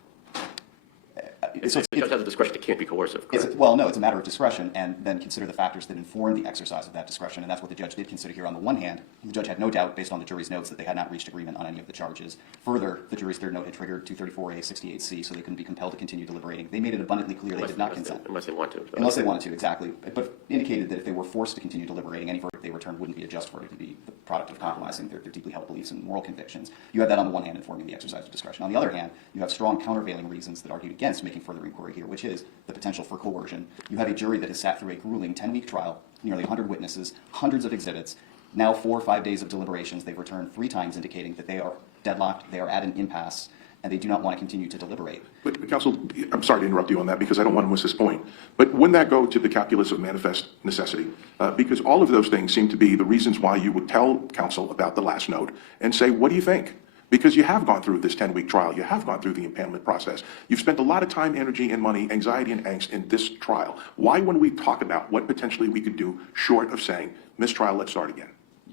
The So judge has the discretion, it can't be coercive, correct? well, no, it's a matter of discretion, and then consider the factors that inform the exercise of that discretion, and that's what the judge did consider here. On the one hand, the judge had no doubt, based on the jury's notes, that they had not reached agreement on any of the charges. Further, the jury's third note had triggered 234A, 68C, so they couldn't be compelled to continue deliberating. They made it abundantly clear they did not consent. Unless they want to. Unless they wanted to, exactly. But indicated that if they were forced to continue deliberating, any verdict they returned wouldn't be a just verdict. It would be the product of compromising their deeply held beliefs and moral convictions. You have that on the one hand informing the exercise of discretion. On the other hand, you have strong countervailing reasons that argued against making further inquiry here, which is the potential for coercion. You have a jury that has sat through a grueling 10-week trial, nearly 100 witnesses, hundreds of exhibits. Now 4 or 5 days of deliberations. They've returned 3 times indicating that they are deadlocked, they are at an impasse, and they do not want to continue to deliberate. But counsel, I'm sorry to interrupt you on that because I don't want to miss this point. But wouldn't that go to the calculus of manifest necessity? Because all of those things seem to be the reasons why you would tell counsel about the last note and say, what do you think? Because you have gone through this 10-week trial. You have gone through the impanelment process. You've spent a lot of time, energy, and money, anxiety, and angst in this trial. Why wouldn't we talk about what potentially we could do short of saying, mistrial, let's start again?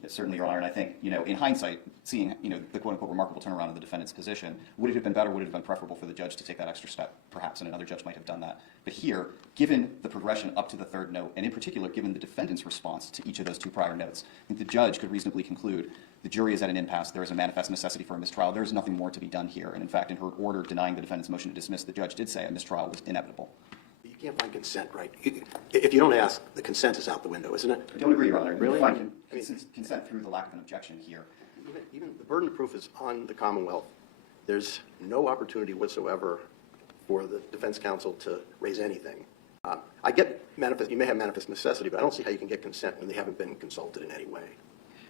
Certainly, Your Honor, and I think, in hindsight, seeing, the quote-unquote remarkable turnaround of the defendant's position, would it have been better, would it have been preferable for the judge to take that extra step, perhaps, and another judge might have done that. But here, given the progression up to the third note, and in particular, given the defendant's response to each of those two prior notes, I think the judge could reasonably conclude the jury is at an impasse, there is a manifest necessity for a mistrial, there is nothing more to be done here. And in fact, in her order denying the defendant's motion to dismiss, the judge did say a mistrial was inevitable. You can't find consent, right? If you don't ask, the consent is out the window, isn't it? I don't agree, Your Honor. Really? You find consent through the lack of an objection here. Even the burden of proof is on the Commonwealth. There's no opportunity whatsoever for the defense counsel to raise anything. I get you may have manifest necessity, but I don't see how you can get consent when they haven't been consulted in any way.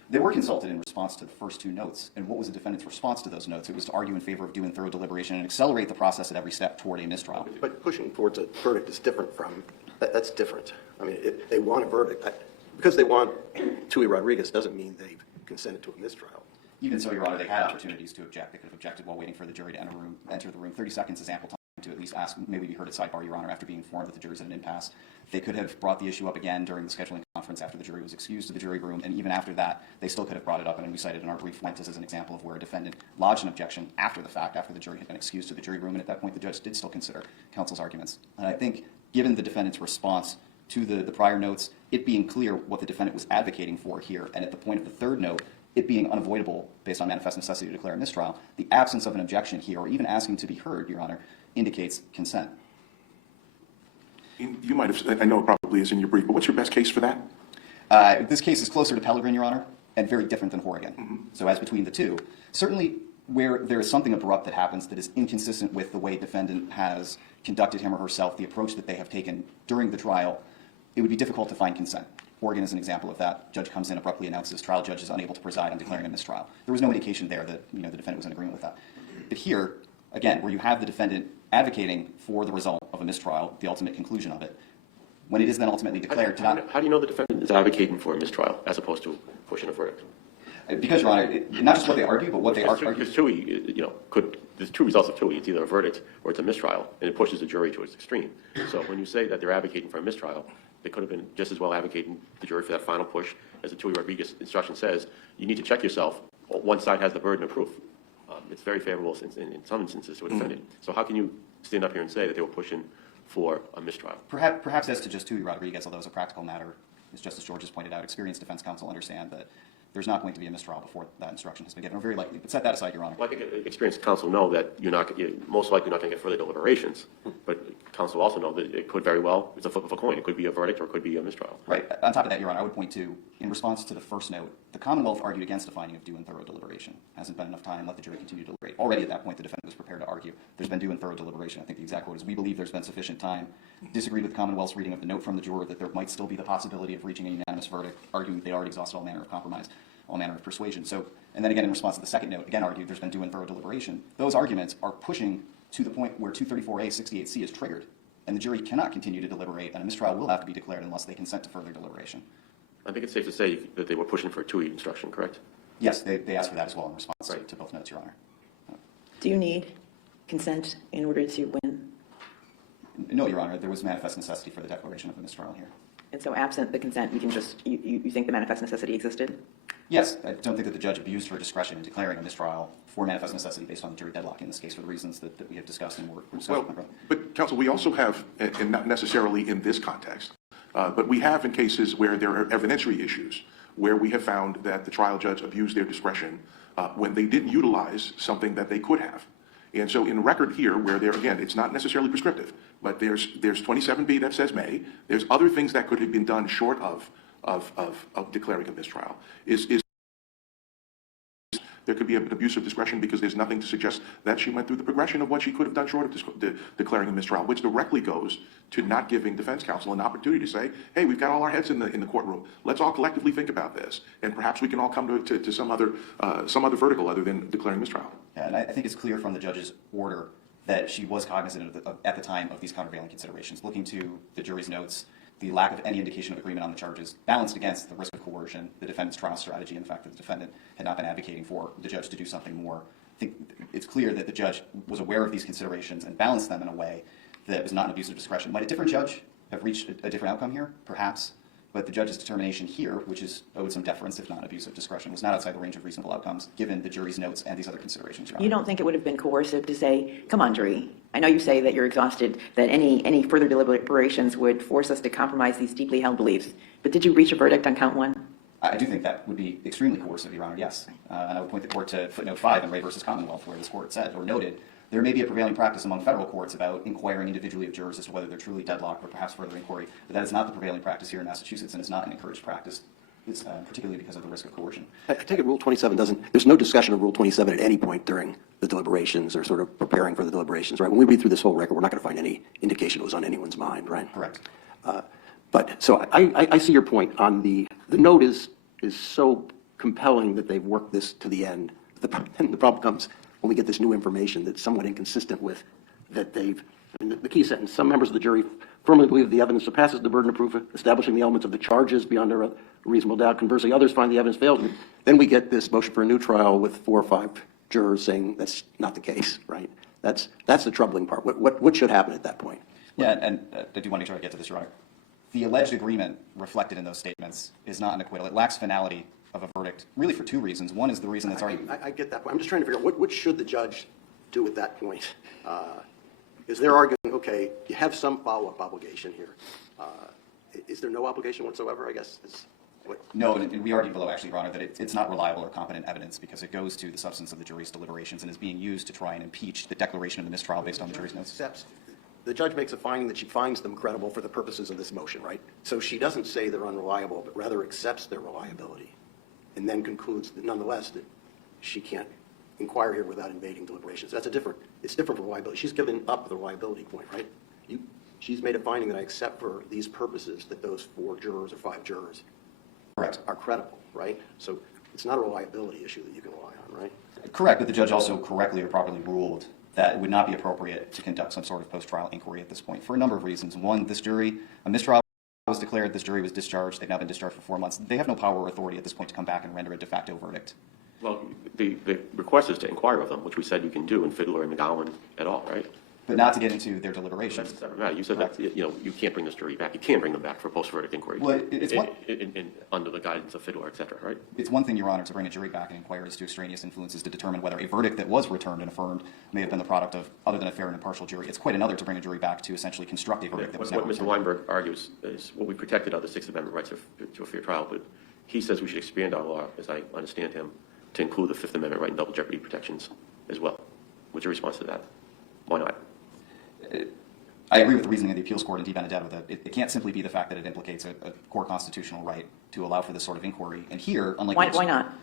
They were consulted in response to the first two notes. And what was the defendant's response to those notes? It was to argue in favor of due and thorough deliberation and accelerate the process at every step toward a mistrial. But pushing towards a verdict is different from, that's different. I mean, if they want a verdict, because they want Tui Rodriguez doesn't mean they've consented to a mistrial. Even so, Your Honor, they had opportunities to object. They could have objected while waiting for the jury to enter the room. 30 seconds is ample time to at least ask, maybe be heard at sidebar, Your Honor, after being informed that the jury's at an impasse. They could have brought the issue up again during the scheduling conference after the jury was excused to the jury room, and even after that, they still could have brought it up. And we cited in our brief Fuentes as an example of where a defendant lodged an objection after the fact, after the jury had been excused to the jury room, and at that point the judge did still consider counsel's arguments. And I think, given the defendant's response to the prior notes, it being clear what the defendant was advocating for here, and at the point of the third note, it being unavoidable based on manifest necessity to declare a mistrial, the absence of an objection here, or even asking to be heard, Your Honor, indicates consent. You might have, I know it probably is in your brief, but what's your best case for that? This case is closer to Pellegrin, Your Honor, and very different than Horrigan. Mm-hmm. So as between the two, certainly where there is something abrupt that happens that is inconsistent with the way defendant has conducted him or herself, the approach that they have taken during the trial, it would be difficult to find consent. Horrigan is an example of that. Judge comes in, abruptly announces trial judge is unable to preside on declaring a mistrial. There was no indication there that the defendant was in agreement with that. But here, again, where you have the defendant advocating for the result of a mistrial, the ultimate conclusion of it, when it is then ultimately declared to not... How do you know the defendant is advocating for a mistrial as opposed to pushing a verdict? Because, Your Honor, not just what they argue, but what they argue. Because Tui, there's two results of Tui. It's either a verdict or it's a mistrial, and it pushes the jury to its extreme. So when you say that they're advocating for a mistrial, they could have been just as well advocating the jury for that final push as the Tui Rodriguez instruction says. You need to check yourself. One side has the burden of proof. It's very favorable in some instances to a defendant. So how can you stand up here and say that they were pushing for a mistrial? Perhaps as to just Tui Rodriguez, although as a practical matter, as Justice George has pointed out, experienced defense counsel understand that there's not going to be a mistrial before that instruction has been given, or very likely. But set that aside, Your Honor. Well, I think experienced counsel know that you're most likely not going to get further deliberations. But counsel also know that it could very well, it's a flip of a coin. It could be a verdict or it could be a mistrial. Right. On top of that, Your Honor, I would point to, in response to the first note, the Commonwealth argued against a finding of due and thorough deliberation. Hasn't been enough time, let the jury continue to deliberate. Already at that point, the defendant was prepared to argue. There's been due and thorough deliberation. I think the exact quote is, we believe there's been sufficient time. Disagreed with the Commonwealth's reading of the note from the juror that there might still be the possibility of reaching a unanimous verdict, arguing they'd already exhausted all manner of compromise, all manner of persuasion. So, and then again, in response to the second note, again argued there's been due and thorough deliberation. Those arguments are pushing to the point where 234A 68C is triggered, and the jury cannot continue to deliberate, and a mistrial will have to be declared unless they consent to further deliberation. I think it's safe to say that they were pushing for a TUI instruction, correct? Yes, they asked for that as well in response to both notes, Your Honor. Do you need consent in order to win? No, Your Honor, there was manifest necessity for the declaration of a mistrial here. And so absent the consent, you can just, you think the manifest necessity existed? Yes, I don't think that the judge abused her discretion in declaring a mistrial for manifest necessity based on the jury deadlock in this case for the reasons that we have discussed and were discussed. Well, but counsel, we also have, and not necessarily in this context, but we have in cases where there are evidentiary issues, where we have found that the trial judge abused their discretion when they didn't utilize something that they could have. And so in record here, where there, again, it's not necessarily prescriptive, but there's 27B that says may, there's other things that could have been done short of declaring a mistrial. There could be an abuse of discretion because there's nothing to suggest that she went through the progression of what she could have done short of declaring a mistrial, which directly goes to not giving defense counsel an opportunity to say, hey, we've got all our heads in the courtroom. Let's all collectively think about this, and perhaps we can all come to some other vertical other than declaring mistrial. Yeah, and I think it's clear from the judge's order that she was cognizant at the time of these countervailing considerations, looking to the jury's notes, the lack of any indication of agreement on the charges, balanced against the risk of coercion, the defendant's trial strategy, and the fact that the defendant had not been advocating for the judge to do something more. I think it's clear that the judge was aware of these considerations and balanced them in a way that was not an abuse of discretion. Might a different judge have reached a different outcome here? Perhaps. But the judge's determination here, which is owed some deference, if not abuse of discretion, was not outside the range of reasonable outcomes, given the jury's notes and these other considerations, Your Honor. You don't think it would have been coercive to say, come on, jury, I know you say that you're exhausted, that any further deliberations would force us to compromise these deeply held beliefs, but did you reach a verdict on count one? I do think that would be extremely coercive, Your Honor, yes. And I would point the court to footnote 5 in Ray versus Commonwealth, where this court said or noted there may be a prevailing practice among federal courts about inquiring individually of jurors as to whether they're truly deadlocked or perhaps further inquiry, but that is not the prevailing practice here in Massachusetts and is not an encouraged practice, particularly because of the risk of coercion. I take it Rule 27 there's no discussion of Rule 27 at any point during the deliberations or sort of preparing for the deliberations, right? When we read through this whole record, we're not going to find any indication it was on anyone's mind, right? Correct. But so I see your point on the note is so compelling that they've worked this to the end. And the problem comes when we get this new information that's somewhat inconsistent with that the key sentence, some members of the jury firmly believe the evidence surpasses the burden of proof, establishing the elements of the charges beyond a reasonable doubt. Conversely, others find the evidence failed. Then we get this motion for a new trial with 4 or 5 jurors saying that's not the case, right? That's the troubling part. What should happen at that point? Yeah, and I do want to make sure I get to this, Your Honor. The alleged agreement reflected in those statements is not an acquittal. It lacks finality of a verdict, really for 2 reasons. One is the reason that's already... I get that point. I'm just trying to figure out what should the judge do at that point? Is they're arguing, okay, you have some follow-up obligation here. Is there no obligation whatsoever, I guess? No, and we argued below, actually, Your Honor, that it's not reliable or competent evidence because it goes to the substance of the jury's deliberations and is being used to try and impeach the declaration of the mistrial based on the jury's notes. The judge makes a finding that she finds them credible for the purposes of this motion, right? So she doesn't say they're unreliable, but rather accepts their reliability and then concludes that nonetheless that she can't inquire here without invading deliberations. It's different from reliability. She's given up the reliability point, right? She's made a finding that I accept for these purposes that those 4 jurors or 5 jurors Correct. are credible, right? So it's not a reliability issue that you can rely on, right? Correct, but the judge also correctly or properly ruled that it would not be appropriate to conduct some sort of post-trial inquiry at this point for a number of reasons. One, a mistrial was declared, this jury was discharged, they've now been discharged for 4 months. They have no power or authority at this point to come back and render a de facto verdict. Well, the request is to inquire of them, which we said you can do in Fiddler and McGowan et al., right? But not to get into their deliberations. That's separate matter. You said that, you can't bring this jury back. You can bring them back for post-verdict inquiry. Well, it's under the guidance of Fiddler, et cetera, right? It's one thing, Your Honor, to bring a jury back and inquire as to extraneous influences to determine whether a verdict that was returned and affirmed may have been the product of other than a fair and impartial jury. It's quite another to bring a jury back to essentially construct a verdict that was never What Mr. returned. Weinberg argues is what we protected are the Sixth Amendment rights to a fair trial, but he says we should expand our law, as I understand him, to include the Fifth Amendment right and double jeopardy protections as well. What's your response to that? Why not? I agree with the reasoning of the appeals court in Di Benedetto that it can't simply be the fact that it implicates a core constitutional right to allow for this sort of inquiry. And here, unlike... Why not?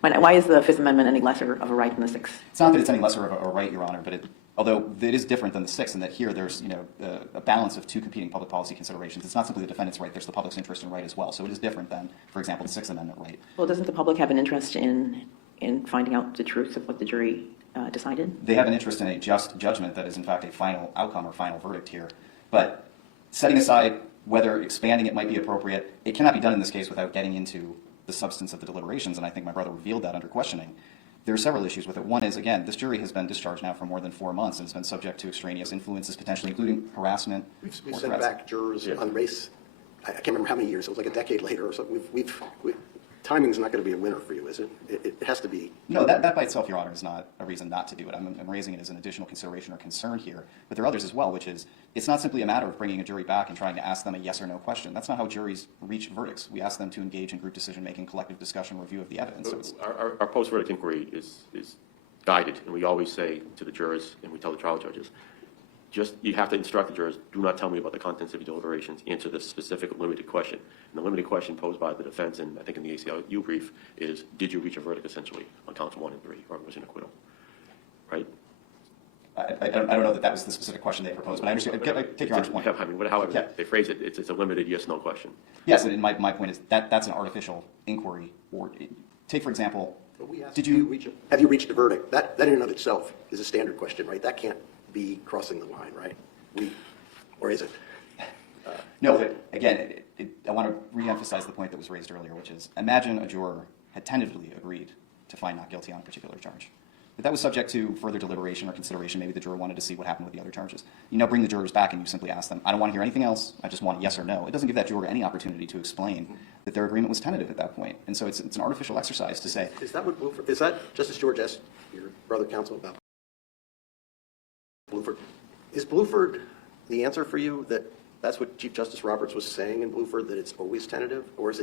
Why is the Fifth Amendment any lesser of a right than the Sixth? It's not that it's any lesser of a right, Your Honor, but although it is different than the Sixth in that here there's a balance of 2 competing public policy considerations. It's not simply the defendant's right, there's the public's interest and right as well. So it is different than, for example, the Sixth Amendment right. Well, doesn't the public have an interest in finding out the truth of what the jury decided? They have an interest in a just judgment that is in fact a final outcome or final verdict here. But setting aside whether expanding it might be appropriate, it cannot be done in this case without getting into the substance of the deliberations, and I think my brother revealed that under questioning. There are several issues with it. One is, again, this jury has been discharged now for more than 4 months and has been subject to extraneous influences, potentially including harassment. We've sent back jurors on race. I can't remember how many years. It was like a decade later or something. Timing's not going to be a winner for you, is it? It has to be. No, that by itself, Your Honor, is not a reason not to do it. I'm raising it as an additional consideration or concern here. But there are others as well, which is it's not simply a matter of bringing a jury back and trying to ask them a yes or no question. That's not how juries reach verdicts. We ask them to engage in group decision-making, collective discussion, review of the evidence. So our post-verdict inquiry is guided, and we always say to the jurors, and we tell the trial judges, you have to instruct the jurors, do not tell me about the contents of your deliberations, answer this specific limited question. And the limited question posed by the defense, and I think in the ACLU brief, is did you reach a verdict essentially on counts 1 and 3, or was it an acquittal? Right? I don't know that was the specific question they proposed, but I understand. I take Your Honor's point. However they phrase it, it's a limited yes-no question. Yes, and my point is that's an artificial inquiry. Or take, for example, have you reached a verdict? That in and of itself is a standard question, right? That can't be crossing the line, right? Or is it? No, but again, I want to reemphasize the point that was raised earlier, which is imagine a juror had tentatively agreed to find not guilty on a particular charge. If that was subject to further deliberation or consideration, maybe the juror wanted to see what happened with the other charges. You now bring the jurors back and you simply ask them, I don't want to hear anything else, I just want a yes or no. It doesn't give that juror any opportunity to explain that their agreement was tentative at that point. And so it's an artificial exercise to say. Is that what Bluford, is that Justice George asked your brother counsel about Bluford? Is Bluford the answer for you, that that's what Chief Justice Roberts was saying in Bluford, that it's always tentative? Or is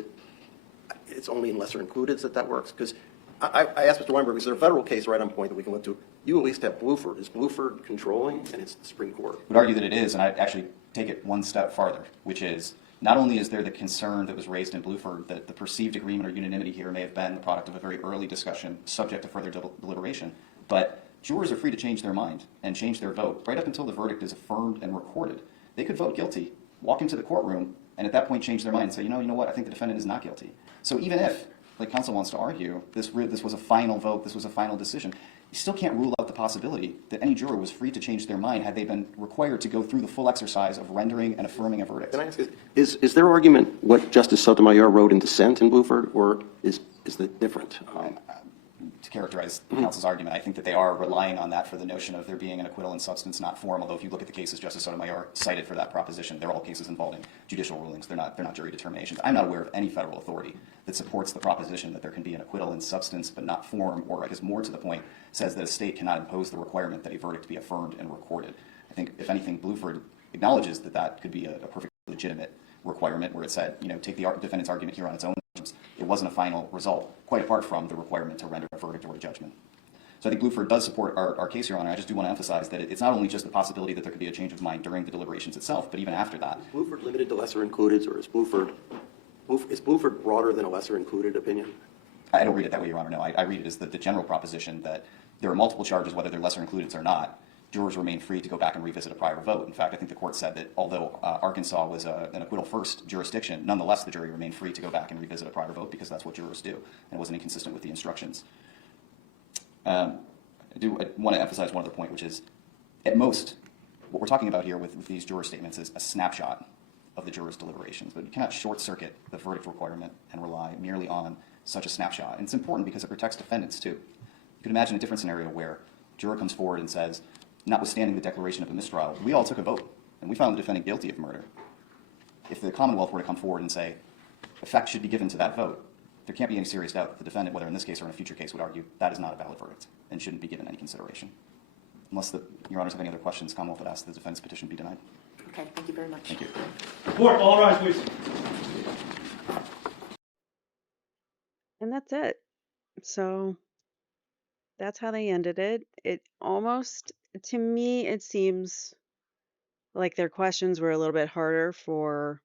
it's only in lesser included that works? Because I asked Mr. Weinberg, is there a federal case right on point that we can look to? You at least have Bluford. Is Bluford controlling? And it's the Supreme Court. I would argue that it is, and I'd actually take it one step farther, which is not only is there the concern that was raised in Bluford that the perceived agreement or unanimity here may have been the product of a very early discussion subject to further deliberation, but jurors are free to change their mind and change their vote right up until the verdict is affirmed and recorded. They could vote guilty, walk into the courtroom, and at that point change their mind and say, you know what, I think the defendant is not guilty. So even if, like counsel wants to argue, this was a final vote, this was a final decision, you still can't rule out the possibility that any juror was free to change their mind had they been required to go through the full exercise of rendering and affirming a verdict. Can I ask, is their argument what Justice Sotomayor wrote in dissent in Bluford, or is that different? To characterize counsel's argument, I think that they are relying on that for the notion of there being an acquittal in substance, not form. Although if you look at the cases Justice Sotomayor cited for that proposition, they're all cases involving judicial rulings. They're not jury determinations. I'm not aware of any federal authority that supports the proposition that there can be an acquittal in substance but not form, or I guess more to the point, says that a state cannot impose the requirement that a verdict be affirmed and recorded. I think, if anything, Bluford acknowledges that that could be a perfectly legitimate requirement where it said, take the defendant's argument here on its own terms. It wasn't a final result, quite apart from the requirement to render a verdict or a judgment. So I think Bluford does support our case, Your Honor. I just do want to emphasize that it's not only just the possibility that there could be a change of mind during the deliberations itself, but even after that. Is Bluford limited to lesser included, or is Bluford broader than a lesser included opinion? I don't read it that way, Your Honor. No, I read it as the general proposition that there are multiple charges, whether they're lesser included or not. Jurors remain free to go back and revisit a prior vote. In fact, I think the court said that although Arkansas was an acquittal-first jurisdiction, nonetheless the jury remained free to go back and revisit a prior vote because that's what jurors do, and it wasn't inconsistent with the instructions. I want to emphasize one other point, which is, at most, what we're talking about here with these juror statements is a snapshot of the jurors' deliberations, but you cannot short-circuit the verdict requirement and rely merely on such a snapshot. And it's important because it protects defendants, too. You could imagine a different scenario where a juror comes forward and says, notwithstanding the declaration of a mistrial, we all took a vote, and we found the defendant guilty of murder. If the Commonwealth were to come forward and say, effect should be given to that vote, there can't be any serious doubt that the defendant, whether in this case or in a future case, would argue that is not a valid verdict and shouldn't be given any consideration. Unless Your Honors have any other questions, Commonwealth would ask that the defendant's petition be denied. Okay, thank you very much. Thank you. Court, all rise, please. And that's it. So that's how they ended it. It almost, to me, it seems like their questions were a little bit harder for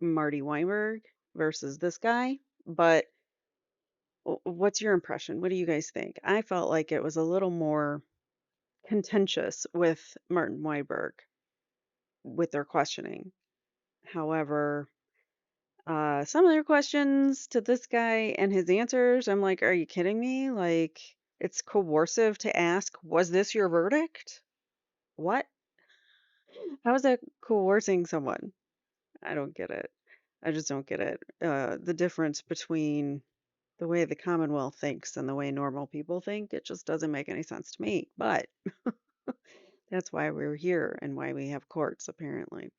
Marty Weinberg versus this guy. But what's your impression? What do you guys think? I felt like it was a little more contentious with Martin Weinberg with their questioning. However, some of their questions to this guy and his answers, I'm like, are you kidding me? Like, it's coercive to ask, was this your verdict? What? How is that coercing someone? I don't get it. I just don't get it. The difference between the way the Commonwealth thinks and the way normal people think, it just doesn't make any sense to me. But that's why we're here and why we have courts, apparently.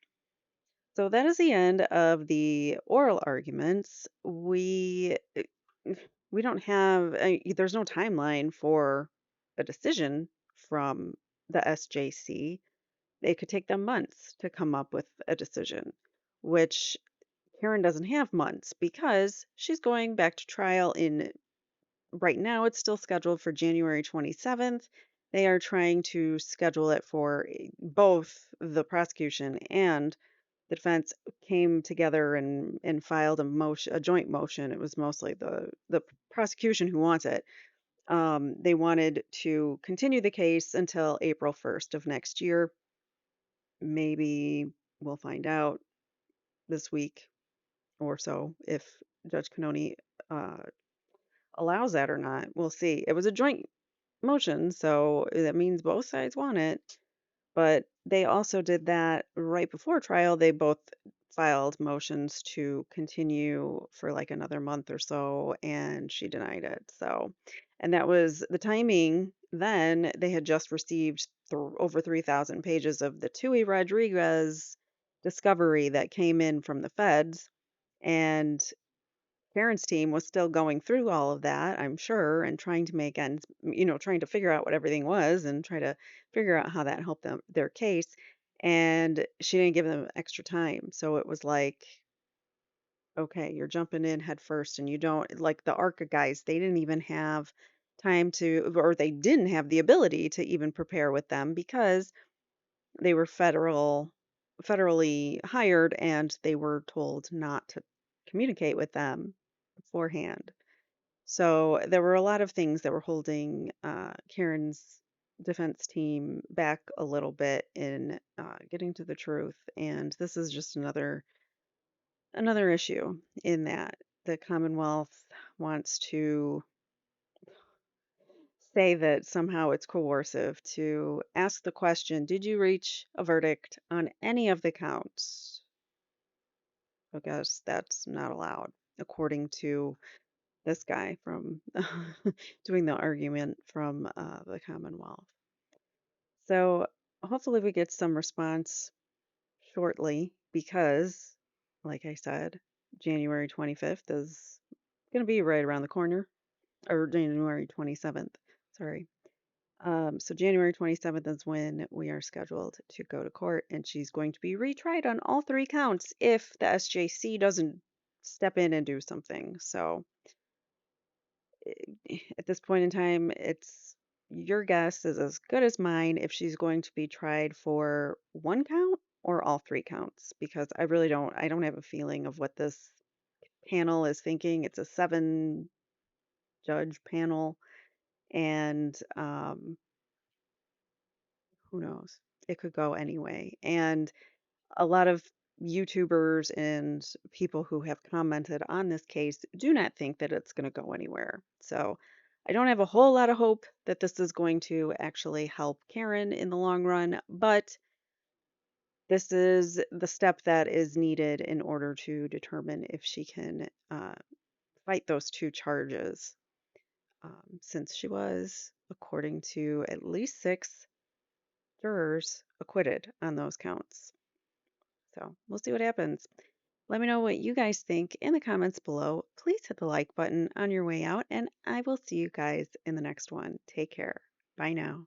So that is the end of the oral arguments. We don't have, there's no timeline for a decision from the SJC. It could take them months to come up with a decision, which Karen doesn't have months because she's going back to trial right now it's still scheduled for January 27th. They are trying to schedule it for both the prosecution and the defense came together and filed a joint motion. It was mostly the prosecution who wants it. They wanted to continue the case until April 1st of next year. Maybe we'll find out this week or so if Judge Cannoni allows that or not. We'll see. It was a joint motion, so that means both sides want it. But they also did that right before trial. They both filed motions to continue for like another month or so, and she denied it. So, and that was the timing. Then they had just received over 3,000 pages of the Tui Rodriguez discovery that came in from the feds, and Karen's team was still going through all of that, I'm sure, and trying to make ends, trying to figure out what everything was and try to figure out how that helped them their case. And she didn't give them extra time. So it was like, okay, you're jumping in head first and you don't like the ARCA guys, they didn't even have time to, or they didn't have the ability to even prepare with them because they were federally hired and they were told not to communicate with them beforehand. So there were a lot of things that were holding Karen's defense team back a little bit in getting to the truth, and this is just another issue in that the Commonwealth wants to say that somehow it's coercive to ask the question, did you reach a verdict on any of the counts? I guess that's not allowed, according to this guy from doing the argument from the Commonwealth. So hopefully we get some response shortly because, like I said, January 25th is going to be right around the corner, or January 27th. Sorry. So January 27th is when we are scheduled to go to court, and she's going to be retried on all three counts if the SJC doesn't step in and do something. So at this point in time, it's your guess is as good as mine if she's going to be tried for one count or all three counts, because I don't have a feeling of what this panel is thinking. It's a 7-judge panel, and who knows? It could go anyway. And a lot of YouTubers and people who have commented on this case do not think that it's going to go anywhere. So I don't have a whole lot of hope that this is going to actually help Karen in the long run, but this is the step that is needed in order to determine if she can fight those two charges, since she was, according to at least 6 jurors, acquitted on those counts. So we'll see what happens. Let me know what you guys think in the comments below. Please hit the like button on your way out, and I will see you guys in the next one. Take care. Bye now.